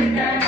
Amen.